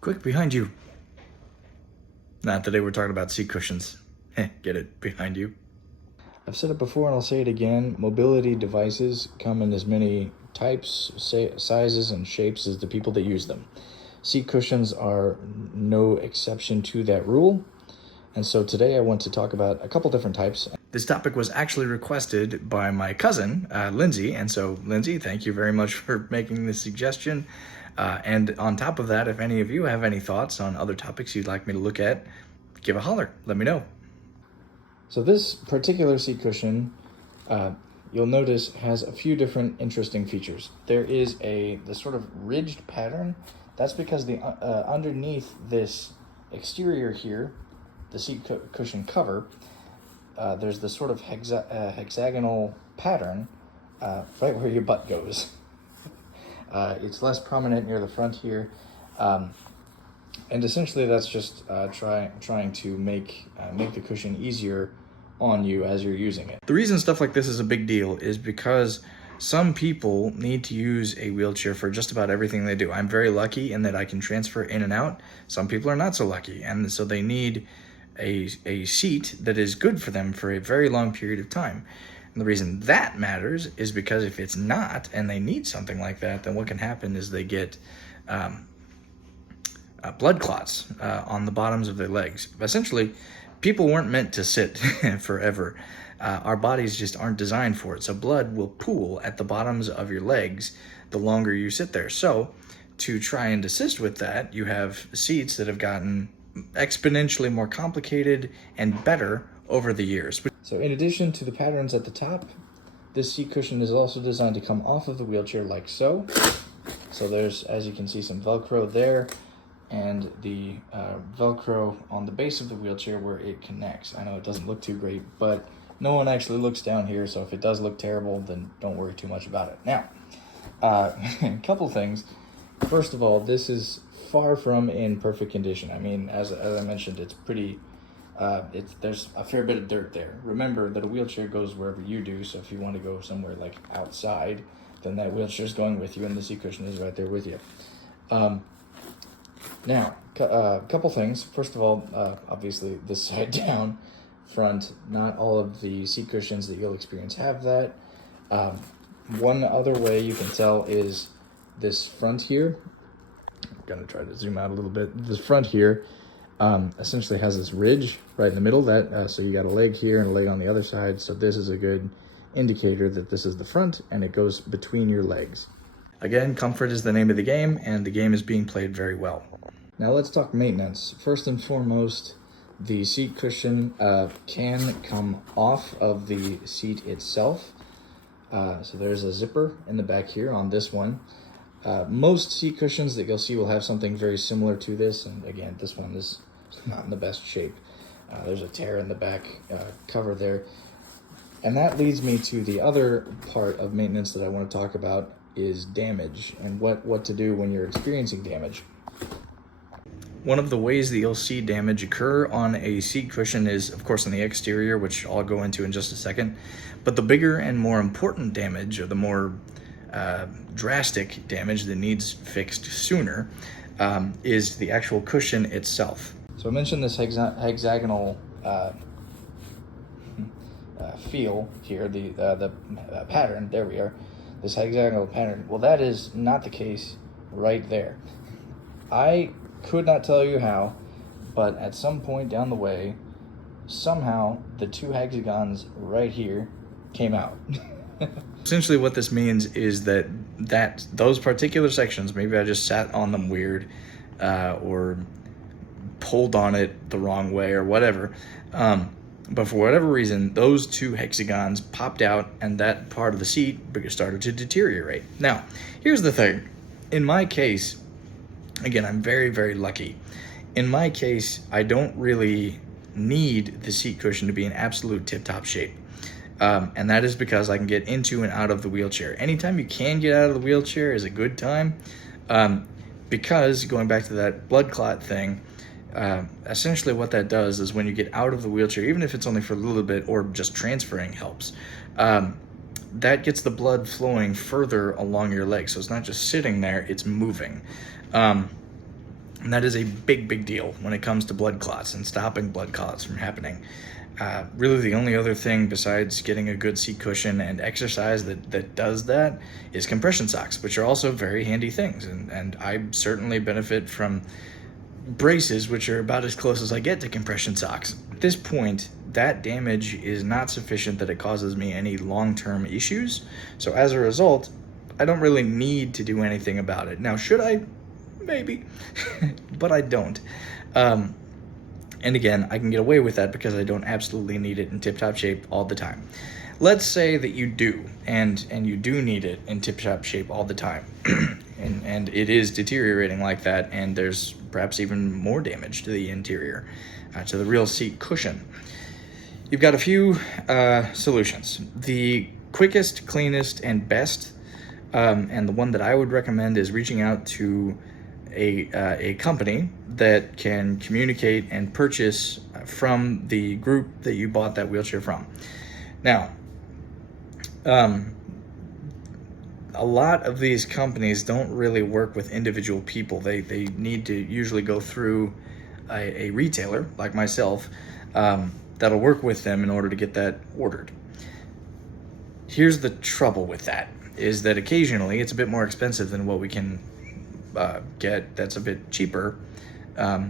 Quick, behind you. Not today we're talking about seat cushions. Get it, behind you. I've said it before and I'll say it again. Mobility devices come in as many types, sizes, and shapes as the people that use them. Seat cushions are no exception to that rule. And so today I want to talk about a couple different types. This topic was actually requested by my cousin, Lindsay. And so, Lindsay, thank you very much for making this suggestion. And on top of that, if any of you have any thoughts on other topics you'd like me to look at, give a holler. Let me know. So this particular seat cushion, you'll notice, has a few different interesting features. There is this sort of ridged pattern. That's because the underneath this exterior here, the seat cushion cover, there's this sort of hexagonal pattern right where your butt goes. It's less prominent near the front here, and essentially that's just trying to make the cushion easier on you as you're using it. The reason stuff like this is a big deal is because some people need to use a wheelchair for just about everything they do. I'm very lucky in that I can transfer in and out. Some people are not so lucky, and so they need a seat that is good for them for a very long period of time. And the reason that matters is because if it's not, and they need something like that, then what can happen is they get blood clots on the bottoms of their legs. Essentially, people weren't meant to sit forever. Our bodies just aren't designed for it. So blood will pool at the bottoms of your legs the longer you sit there. So to try and assist with that, you have seats that have gotten exponentially more complicated and better over the years. So in addition to the patterns at the top, this seat cushion is also designed to come off of the wheelchair like so. So there's, as you can see, some Velcro there, and the Velcro on the base of the wheelchair where it connects. I know it doesn't look too great, but no one actually looks down here, so if it does look terrible, then don't worry too much about it. Now, a couple things. First of all, this is far from in perfect condition. I mean, as I mentioned, it's pretty, there's a fair bit of dirt there. Remember that a wheelchair goes wherever you do, so if you want to go somewhere like outside, then that wheelchair's going with you, and the seat cushion is right there with you. Now, a couple things. First of all, obviously, this side down front, not all of the seat cushions that you'll experience have that. One other way you can tell is this front here. I'm gonna try to zoom out a little bit. This front here essentially has this ridge right in the middle. So you got a leg here and a leg on the other side. So this is a good indicator that this is the front, and it goes between your legs. Again, comfort is the name of the game, and the game is being played very well. Now let's talk maintenance. First and foremost, the seat cushion can come off of the seat itself. So there's a zipper in the back here on this one. Most seat cushions that you'll see will have something very similar to this, and again, this one is not in the best shape. There's a tear in the back cover there. And that leads me to the other part of maintenance that I want to talk about, is damage and what to do when you're experiencing damage. One of the ways that you'll see damage occur on a seat cushion is, of course, on the exterior, which I'll go into in just a second. But the bigger and more important damage, or the more drastic damage that needs fixed sooner, is the actual cushion itself. So I mentioned this hexagonal feel here, the pattern. There we are. This hexagonal pattern. Well, that is not the case right there. I could not tell you how, but at some point down the way, somehow the two hexagons right here came out. Essentially what this means is that those particular sections, maybe I just sat on them weird, or pulled on it the wrong way or whatever, but for whatever reason, those two hexagons popped out, and that part of the seat started to deteriorate. Now, here's the thing. In my case, again, I'm very, very lucky. In my case, I don't really need the seat cushion to be in absolute tip-top shape. And that is because I can get into and out of the wheelchair. Anytime you can get out of the wheelchair is a good time, because going back to that blood clot thing, essentially what that does is when you get out of the wheelchair, even if it's only for a little bit or just transferring helps, that gets the blood flowing further along your leg. So it's not just sitting there, it's moving. And that is a big deal when it comes to blood clots and stopping blood clots from happening. Really, the only other thing besides getting a good seat cushion and exercise that does that is compression socks, which are also very handy things. And I certainly benefit from braces, which are about as close as I get to compression socks. At this point, that damage is not sufficient that it causes me any long-term issues. So as a result, I don't really need to do anything about it. Now, should I? Maybe, but I don't. And again, I can get away with that because I don't absolutely need it in tip-top shape all the time. Let's say that you do, and you do need it in tip-top shape all the time, and it is deteriorating like that, and there's perhaps even more damage to the interior, to the real seat cushion. You've got a few solutions. The quickest, cleanest, and best, and the one that I would recommend is reaching out to a company that can communicate and purchase from the group that you bought that wheelchair from. Now, a lot of these companies don't really work with individual people. They need to usually go through a retailer like myself that'll work with them in order to get that ordered. Here's the trouble with that, is that occasionally it's a bit more expensive than what we can get that's a bit cheaper,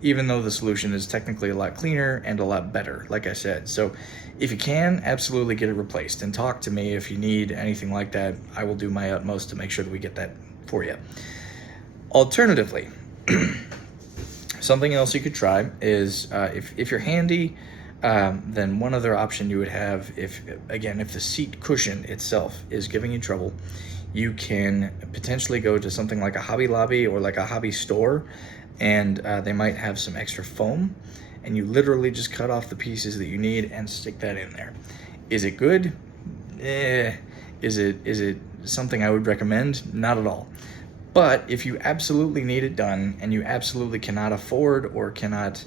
even though the solution is technically a lot cleaner and a lot better, like I said. So if you can, absolutely get it replaced, and talk to me if you need anything like that. I will do my utmost to make sure that we get that for you. Alternatively, something else you could try is if you're handy, then one other option you would have, if the seat cushion itself is giving you trouble, you can potentially go to something like a Hobby Lobby or like a hobby store, and they might have some extra foam, and you literally just cut off the pieces that you need and stick that in there. Is it good? Is it something I would recommend? Not at all. But if you absolutely need it done, and you absolutely cannot afford or cannot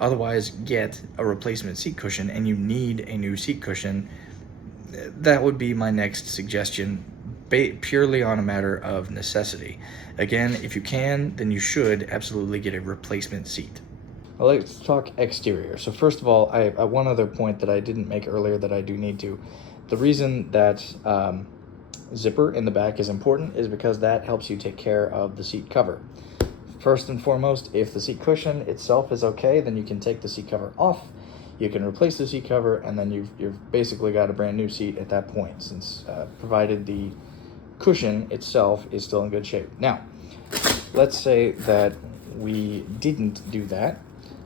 otherwise get a replacement seat cushion, and you need a new seat cushion, that would be my next suggestion, purely on a matter of necessity. Again, if you can, then you should absolutely get a replacement seat. Well, let's talk exterior. So first of all, I one other point that I didn't make earlier that I do need to. The reason that zipper in the back is important is because that helps you take care of the seat cover. First and foremost, if the seat cushion itself is okay, then you can take the seat cover off. You can replace the seat cover, and then you've basically got a brand new seat at that point, since provided the cushion itself is still in good shape. Now, let's say that we didn't do that.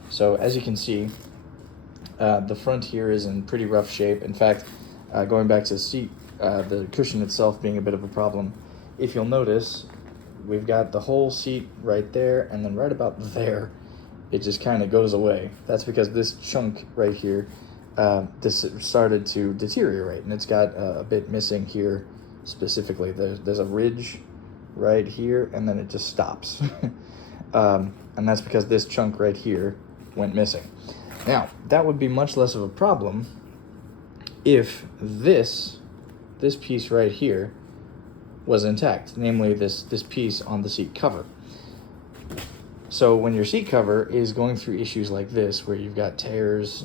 So as you can see, the front here is in pretty rough shape. In fact, going back to the seat, the cushion itself being a bit of a problem, if you'll notice, we've got the whole seat right there, and then right about there, it just kind of goes away. That's because this chunk right here, this started to deteriorate, and it's got a bit missing here specifically. There's a ridge right here, and then it just stops. And that's because this chunk right here went missing. Now, that would be much less of a problem if this piece right here was intact, namely this piece on the seat cover. So when your seat cover is going through issues like this, where you've got tears,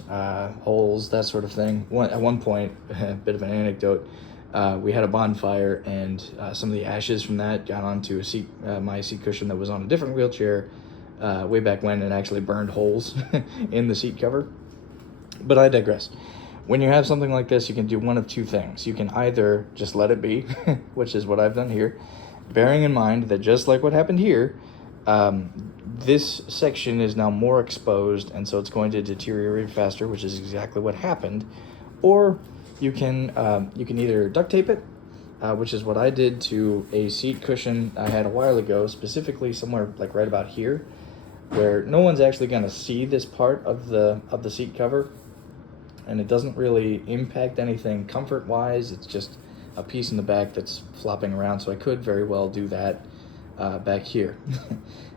holes, that sort of thing. At one point, a bit of an anecdote, we had a bonfire, and some of the ashes from that got onto my seat cushion that was on a different wheelchair way back when, and actually burned holes in the seat cover. But I digress. When you have something like this, you can do one of two things. You can either just let it be, which is what I've done here, bearing in mind that just like what happened here, this section is now more exposed, and so it's going to deteriorate faster, which is exactly what happened. Or you can either duct tape it, which is what I did to a seat cushion I had a while ago, specifically somewhere like right about here, where no one's actually going to see this part of the seat cover, and it doesn't really impact anything comfort-wise. It's just a piece in the back that's flopping around, so I could very well do that back here.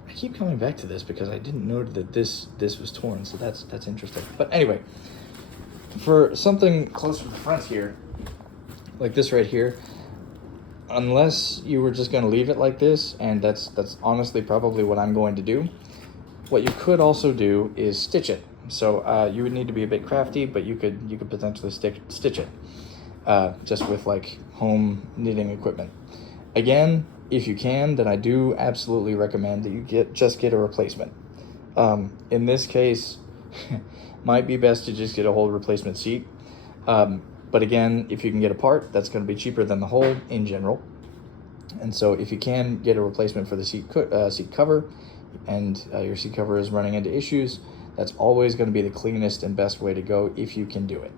I keep coming back to this because I didn't know that this was torn, so that's interesting. But anyway, for something closer to the front here, like this right here, unless you were just going to leave it like this, and that's honestly probably what I'm going to do, What you could also do is stitch it. So you would need to be a bit crafty, but you could potentially stitch it just with like home knitting equipment. Again, if you can, then I do absolutely recommend that you get a replacement. In this case, might be best to just get a whole replacement seat. But again, if you can get a part, that's going to be cheaper than the whole in general. And so if you can get a replacement for the seat cover, and your seat cover is running into issues, that's always going to be the cleanest and best way to go if you can do it.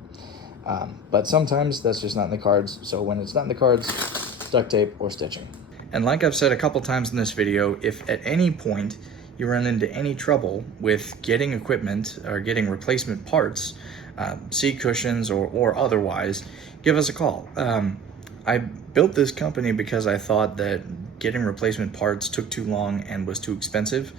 But sometimes that's just not in the cards. So when it's not in the cards, duct tape or stitching. And like I've said a couple times in this video, if at any point you run into any trouble with getting equipment or getting replacement parts, seat cushions or otherwise, give us a call. I built this company because I thought that getting replacement parts took too long and was too expensive,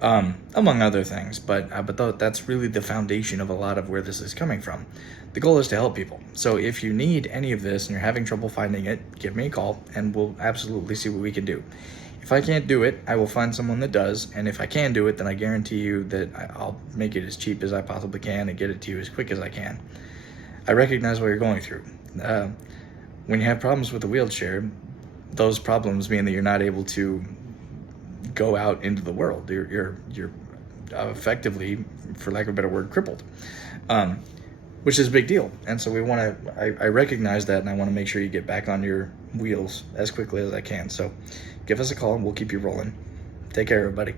among other things. But that's really the foundation of a lot of where this is coming from. The goal is to help people. So if you need any of this and you're having trouble finding it, give me a call and we'll absolutely see what we can do. If I can't do it, I will find someone that does. And if I can do it, then I guarantee you that I'll make it as cheap as I possibly can and get it to you as quick as I can. I recognize what you're going through. When you have problems with the wheelchair, those problems mean that you're not able to go out into the world. You're effectively, for lack of a better word, crippled, which is a big deal. And so I recognize that, and I want to make sure you get back on your wheels as quickly as I can. So give us a call and we'll keep you rolling. Take care, everybody.